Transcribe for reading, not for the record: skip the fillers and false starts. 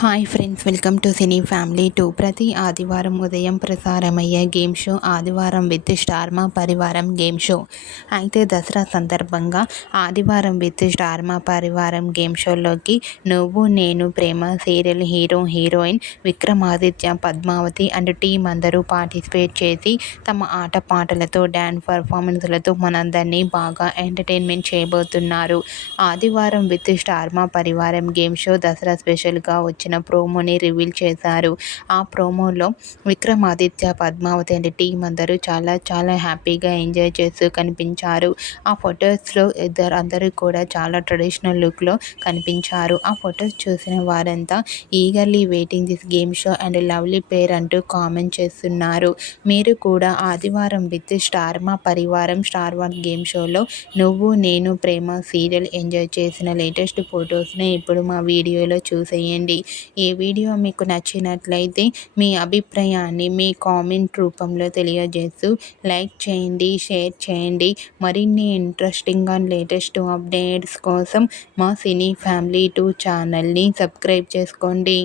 Hi friends, welcome to cine family 2. ప్రతి ఆదివారం ఉదయం ప్రసారమయ్యే గేమ్ షో ఆదివారం విత్ స్టార్ మా పరివారం గేమ్ షో. అయితే దసరా సందర్భంగా ఆదివారం విత్ స్టార్ మా పరివారం గేమ్ షోలోకి Nuvvu Nenu Prema serial hero heroine Vikramaditya, Padmavathi and team అందరూ పార్టిసిపేట్ చేసి తమ ఆటపాటలతో డ్యాన్స్ పర్ఫార్మెన్స్లతో మనందరినీ బాగా ఎంటర్టైన్మెంట్ చేయబోతున్నారు. ఆదివారం విత్ స్టార్ మా పరివారం గేమ్ షో దసరా స్పెషల్గా వచ్చిన ప్రోమోని రివీల్ చేశారు. ఆ ప్రోమోలో విక్రమాదిత్య, పద్మావతి అండ్ టీం అందరూ చాలా హ్యాపీగా ఎంజాయ్ చేస్తూ కనిపించారు. ఆ ఫొటోస్లో అందరూ కూడా చాలా ట్రెడిషనల్ లుక్లో కనిపించారు. ఆ ఫొటోస్ చూసిన వారంతా eagerly waiting this game show and lovely పేర్ అంటూ కామెంట్ చేస్తున్నారు. మీరు కూడా ఆదివారం విత్ స్టార్ మా పరివారం స్టార్ వన్ గేమ్ షోలో నువ్వు నేను ప్రేమ సీరియల్ ఎంజాయ్ చేసిన లేటెస్ట్ ఫొటోస్ని ఇప్పుడు మా వీడియోలో చూసేయండి. ఈ వీడియో మీకు నచ్చినట్లయితే మీ అభిప్రాయాన్ని మీ కామెంట్ రూపంలో తెలియజేస్తూ లైక్ చేయండి, షేర్ చేయండి. మరిన్ని ఇంట్రెస్టింగ్ అండ్ లేటెస్ట్ అప్డేట్స్ కోసం మా సినీ ఫ్యామిలీ 2 ఛానల్ని సబ్స్క్రైబ్ చేసుకోండి.